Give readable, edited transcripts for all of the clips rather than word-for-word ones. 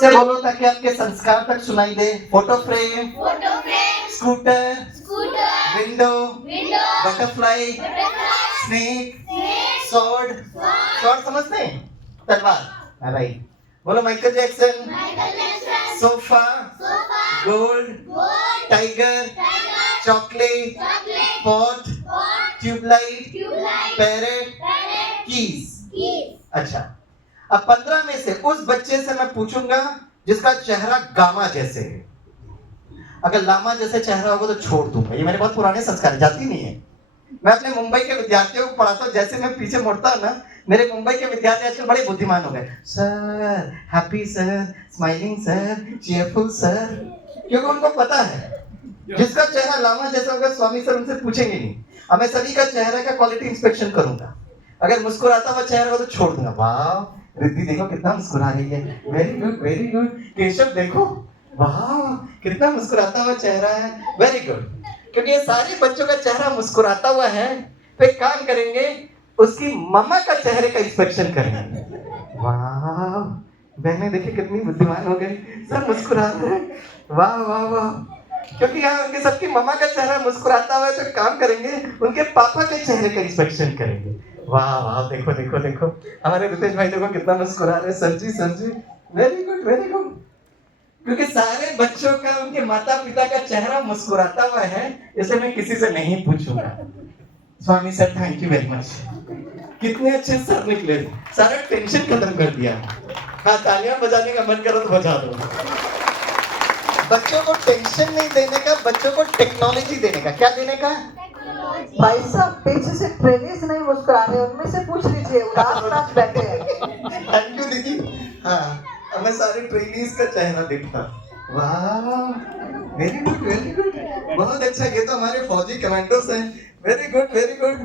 से बोलो ताकि आपके संस्कार तक सुनाई दे। Photo frame, scooter, window, butterfly, snake, sword. Sword समझते हैं? तलवार। राइट। बोलो Michael Jackson, sofa, gold, tiger, chocolate, pot, tubelight, parrot, keys. अच्छा, अब 15 में से उस बच्चे से मैं पूछूंगा जिसका चेहरा गामा जैसे है। अगर लामा जैसे चेहरा होगा तो छोड़ दूंगा, ये मेरे बहुत पुराने संस्कार जाती नहीं है। मैं अपने मुंबई के विद्यार्थियों को पढ़ाता हूँ, जैसे मैं पीछे मुड़ता हूँ ना, मेरे मुंबई के विद्यार्थी आजकल बड़े बुद्धिमान हो गए। Sir, happy sir, smiling sir, cheerful sir, क्योंकि उनको पता है जिसका चेहरा लामा जैसा होगा स्वामी सर उनसे पूछेंगे नहीं। अब मैं सभी का चेहरे का क्वालिटी इंस्पेक्शन करूंगा। अगर मुस्कुराता हुआ चेहरा हो तो छोड़ दूंगा। वाह रिद्धि देखो कितना मुस्कुरा रही है, very good very good. Keshav देखो, वाह कितना मुस्कुराता हुआ चेहरा है, वेरी गुड। क्योंकि ये सारे बच्चों का चेहरा मुस्कुराता हुआ है, तो एक काम करेंगे, उसकी मम्मा का चेहरे का इंस्पेक्शन करेंगे। वाह बहने देखिए कितनी बुद्धिमान हो गई, सब मुस्कुरा रहे हैं, वाह वाह वाह। क्योंकि यहाँ उनके सबकी मम्मा का चेहरा मुस्कुराता हुआ है, तो काम करेंगे उनके पापा के चेहरे का इंस्पेक्शन करेंगे। वाह वाह देखो देखो देखो, हमारे रितेश भाई देखो कितना मुस्कुरा रहे हैं, सर जी, वेरी गुड वेरी गुड। क्योंकि सारे बच्चों का उनके माता पिता का चेहरा मुस्कुराता हुआ है, इसे मैं किसी से नहीं पूछूंगा। Swami sir thank you very much, कितने अच्छे सर निकले, सारा टेंशन खत्म कर दिया। हाँ तालियां बजाने का मन करो तो बजा दो। बच्चों को टेंशन नहीं देने का, बच्चों को टेक्नोलॉजी देने का। क्या देने का? भाई साहब पीछे से ट्रेनिंग्स नहीं मुस्कुरा रहे, उनमें से पूछ लीजिए, उदास उदास बैठे हैं। थैंक यू दीदी। हाँ हमें सारे ट्रेनिंग्स का चेहरा दिखता। वाह वेरी गुड वेरी गुड, बहुत अच्छा। ये तो हमारे फौजी कमांडोस हैं, वेरी गुड वेरी गुड।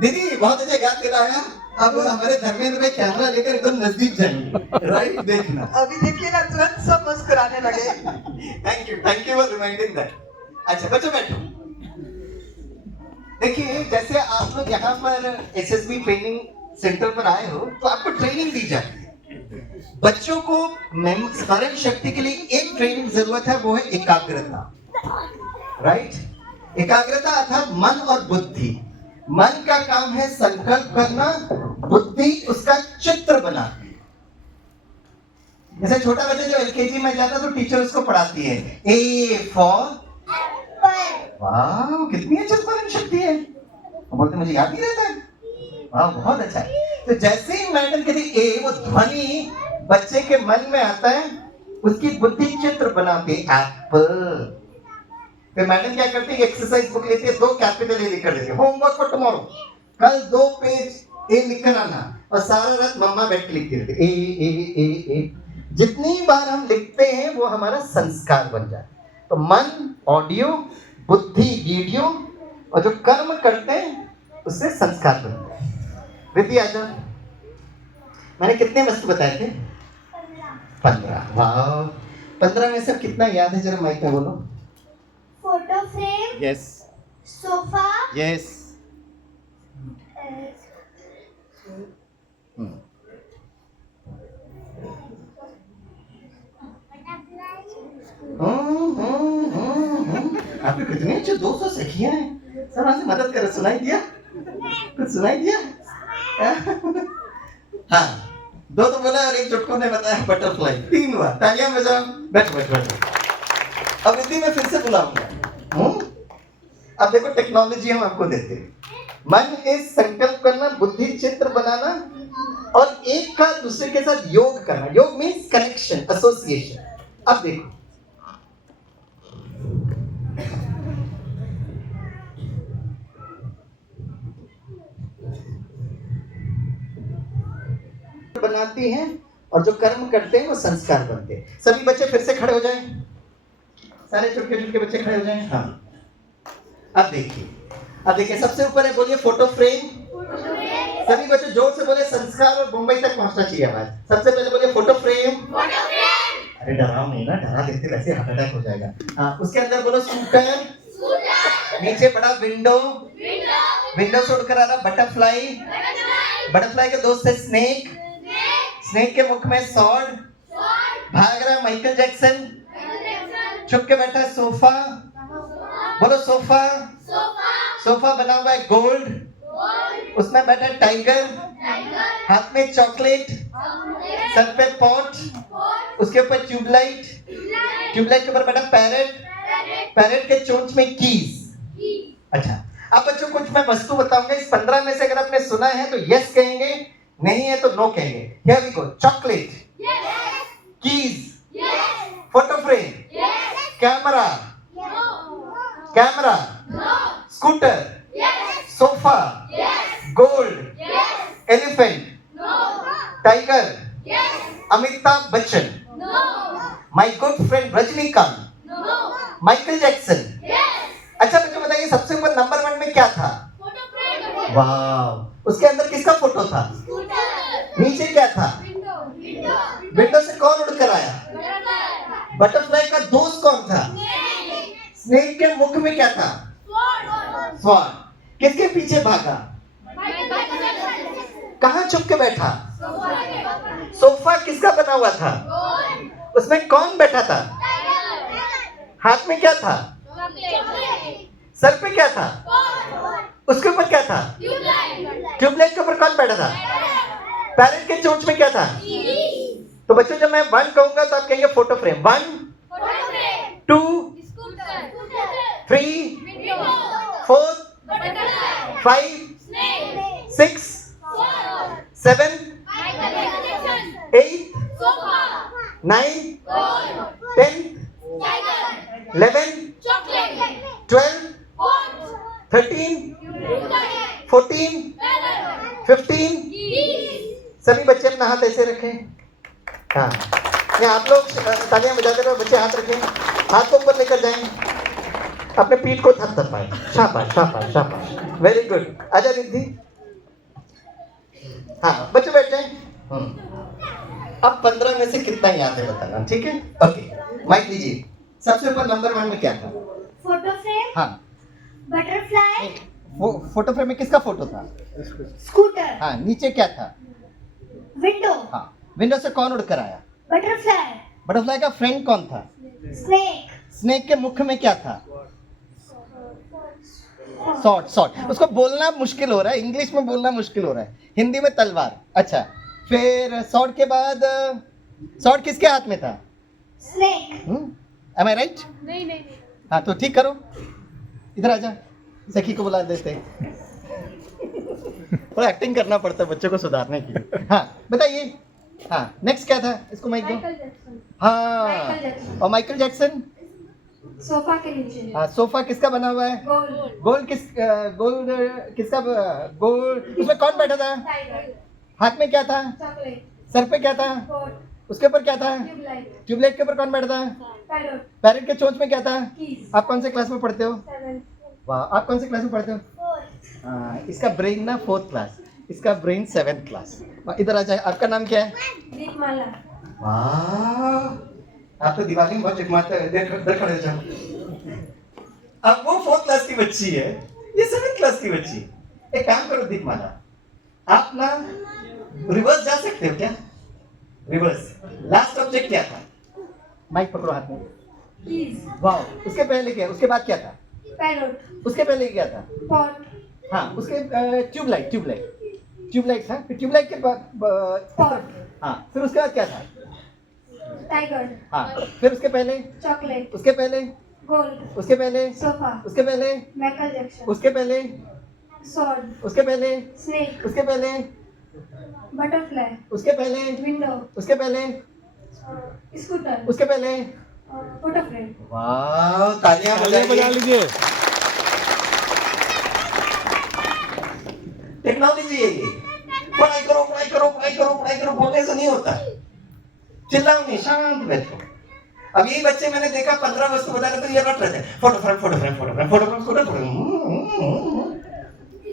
दीदी बहुत अच्छा याद दिलाया। अब हमारे धर्मेंद्र में कैमरा लेकर एकदम नजदीक जाएंगे, राइट? देखना अभी देखिए ना, तुरंत सब मुस्कुराने लगे। Thank you for reminding that. अच्छा बच्चों बैठो। देखिए जैसे आप लोग यहाँ पर एसएसबी ट्रेनिंग सेंटर पर आए हो, तो आपको ट्रेनिंग दी जाती है। बच्चों को स्मरण शक्ति के लिए एक ट्रेनिंग जरूरत है, वो है एकाग्रता। राइट? एकाग्रता अर्थात मन और बुद्धि। मन का काम है संकल्प करना, बुद्धि उसका चित्र बनाती है। जैसे छोटा बच्चा जब एलकेजी में जाता है तो टीचर उसको पढ़ाती है, ए फॉर, वाह कितनी अच्छी स्मरण शक्ति है। बोलते मुझे याद नहीं रहता है, वाह बहुत अच्छा है। तो जैसे ही मैडम कहती ए, वो ध्वनि बच्चे के मन में आता है, उसकी बुद्धि चित्र बनाती है, एप्पल। फिर मैडम क्या करती है, एक्सरसाइज बुक लेती है, 2 कैपिटल ए लिख कर देती है, होमवर्क फॉर टुमारो, कल 2 पेज ए लिख कर आना। और सारा रात मम्मा बैठ के लिखती रहती है, ए। जितनी बार हम लिखते हैं वो हमारा संस्कार बन जाता है। तो मन ऑडियो, बुद्धि वीडियो, और जो कर्म करते हैं उससे संस्कार बनता है। रिद्धि आजा, मैंने कितने वस्तु बताए थे? 15। वाह 15 में से कितना याद है, जरा माइक में बोलो। Photo frame, yes sofa, yes, आपने कितने अच्छे 200 सीखिए हैं, सब हमसे मदद करो। सुनाई दिया? कुछ सुनाई दिया? हाँ 2 तो बोला और 1 चुटकू ने बताया बटरफ्लाई। 3 हुआ, तालियां बजाओ। बैठो बैठो बैठो। अब रिद्धि में फिर से बुलाऊंगा। अब देखो टेक्नोलॉजी हम आपको देते हैं। मन इस संकल्प करना, बुद्धि चित्र बनाना, और एक का दूसरे के साथ योग करना। योग मीन्स कनेक्शन, एसोसिएशन। अब देखो बनाती हैं, और जो कर्म करते हैं वो संस्कार बनते हैं। सभी बच्चे फिर से खड़े हो जाएं, सारे चुटके बच्चे खड़े हो जाएं। हाँ अब देखिए सबसे ऊपर है, बोलिए फोटो फ्रेम। सभी बच्चे जोर से बोले, संस्कार और मुंबई तक पहुंचना चाहिए आवाज। सबसे पहले बोलिए फोटो फ्रेम। अरे डराओ नहीं ना, डरा देते वैसे हार्ट अटैक हो जाएगा। हाँ उसके अंदर बोलो स्कूटर, नीचे बड़ा विंडो, विंडो से उड़कर आ रहा बटरफ्लाई, बटरफ्लाई के दोस्त है स्नेक, स्नेक के मुख में सॉर्ड, माइकल जैक्सन, छुप के बैठा है सोफा, बोलो सोफा, सोफा बना हुआ है गोल्ड, उसमें बैठा है टाइगर, हाथ में चॉकलेट, सर पे पॉट, उसके ऊपर ट्यूबलाइट, ट्यूबलाइट के ऊपर बैठा पैरेट, पैरेट के चोंच में कीज। अच्छा, अब बच्चों कुछ मैं वस्तु बताऊंगा, इस 15 में से अगर आपने सुना है तो यस कहेंगे, नहीं है तो नो कहेंगे। Here we go. Chocolate, keys, photo frame, camera, camera, scooter, sofa, gold, elephant, tiger, Amitabh Bachchan, my good friend Rajinikanth, Michael Jackson. अच्छा बच्चों बताइए सबसे ऊपर नंबर 1 में क्या था? वाह, उसके अंदर किसका फोटो था? नीचे क्या था? विंडो से कौन उड़कर आया? बटरफ्लाई का दोस्त कौन था? स्नेक के मुख में क्या था? स्वान। किसके पीछे भागा? कहाँ छुप के बैठा? सोफा किसका बना हुआ था? उसमें कौन बैठा था? हाथ में क्या था? सर पे क्या था? उसके ऊपर क्या था? ट्यूबलाइट के ऊपर कौन बैठा था? पैरेट के चोंच में क्या था? तो बच्चों जब मैं 1 कहूंगा तो आप कहेंगे फोटो फ्रेम। 1 2 3 4 5 6 7 8 9 10 11 12 13 14 15। सभी बच्चे अपना हाथ ऐसे रखें। हाँ, ये आप लोग तालियां बजाते रहो, बच्चे हाथ रखें, हाथ को ऊपर लेकर जाएं, अपने पीठ को थपथपाएं। शाबाश शाबाश शाबाश, वेरी गुड। आजा रिद्धि। हाँ बच्चे बैठ जाएं। अब 15 में से कितना याद है बताना, ठीक है? ओके, माइक लीजिए। सबसे ऊपर नंबर 1 में क्या था? फोटो फ्रेम, हाँ, बटरफ्लाई, फोटो फ्रेम में किसका फोटो था? स्कूटर, हाँ, नीचे क्या था? विंडो, हाँ, विंडो से कौन उड़कर आया? बटरफ्लाई, बटरफ्लाई का फ्रेंड कौन था? स्नेक, स्नेक के मुख में क्या था? सॉर्ड। सॉर्ड उसको बोलना मुश्किल हो रहा है, इंग्लिश में बोलना मुश्किल हो रहा है, हिंदी में तलवार। अच्छा, फिर सॉर्ड के बाद सॉर्ड किसके हाथ में था? स्नेक। एम आई राइट? नहीं। हाँ तो ठीक करो, इधर आजा, सखी को बुला देते। थोड़ा एक्टिंग करना पड़ता है बच्चों को सुधारने के लिए। हाँ बताइए। हाँ नेक्स्ट क्या था? इसको माइक दो। हाँ, और माइकल जैक्सन सोफा के नीचे। हाँ, सोफा किसका बना हुआ है? गोल्ड, गोल्ड किसका? गोल्ड। उसमें कौन बैठा था? टाइगर, हाथ में क्या था? चॉकलेट, सर पे क्या था? पोर्ट, उसके ऊपर क्या था? ट्यूबलाइट, ट्यूबलाइट के ऊपर कौन बैठा था? पैरोट, पैरेट के चोंच में क्या था? कीज, आप कौन से क्लास में पढ़ते हो? 7, वाह, आप कौन से क्लास में पढ़ते हो? 4, हाँ, इसका ब्रेन ना 4th क्लास, इसका ब्रेन 7th क्लास। इधर आ जाए। आपका नाम क्या है? दीपमाला, वाह, आप तो दिवाली में बहुत चिकमाते हैं। देख खड़े हो जाओ। अब वो 4th क्लास की बच्ची है, ये 7th क्लास की बच्ची। एक काम करो दीपमाला, आप ना रिवर्स जा सकते हो क्या? रिवर्स। लास्ट ऑब्जेक्ट क्या था? माइक पकड़ो हाथ में। कीज, वाह, उसके पहले क्या? उसके बाद क्या था? पैरोट, उसके पहले क्या था? पॉट, हाँ, उसके ट्यूबलाइट था। फिर ट्यूबलाइट के बाद पॉट, हाँ, फिर उसके बाद क्या था? टाइगर, हाँ, फिर उसके पहले, चॉकलेट, उसके पहले, गोल्ड, उसके पहले, सोफा, उसके पहले, माइकल जैक्सन, उसके पहले, स्वॉर्ड, उसके पहले, स्नेक, उसके पहले, बटरफ्लाई, उसके पहले, विंडो, उसके पहले, स्कूटर, उसके पहले। Photo frame. वाह, तालियां बजा लीजिए। टेक्नोलॉजी है ये। पढ़ाई करो पढ़ाई करो पढ़ाई करो पढ़ाई करो बोलने से नहीं होता। चिल्लाओ नहीं, शांत बैठो। अब यही बच्चे मैंने देखा 15 वस्तु बता रहे तो ये रट रहे थे, photo frame photo frame photo frame photo frame photo frame.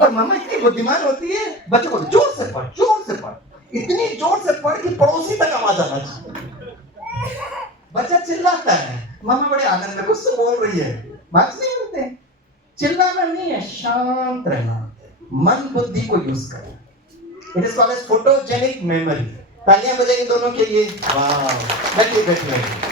और मामा इतनी बुद्धिमान होती है, बच्चों को जोर से पढ़, इतनी जोर से पढ़ कि पड़ोसी तक आवाज आना चाहिए। बच्चा चिल्लाता है, मामा बड़े आनंद में कुछ तो बोल रही है, मार्क्स नहीं मिलते। चिल्लाना नहीं है, शांत रहना, मन बुद्धि को यूज करें। It is called as photogenic memory. तालियां बजाइए दोनों के लिए। वाह, बैठिए बैठिए।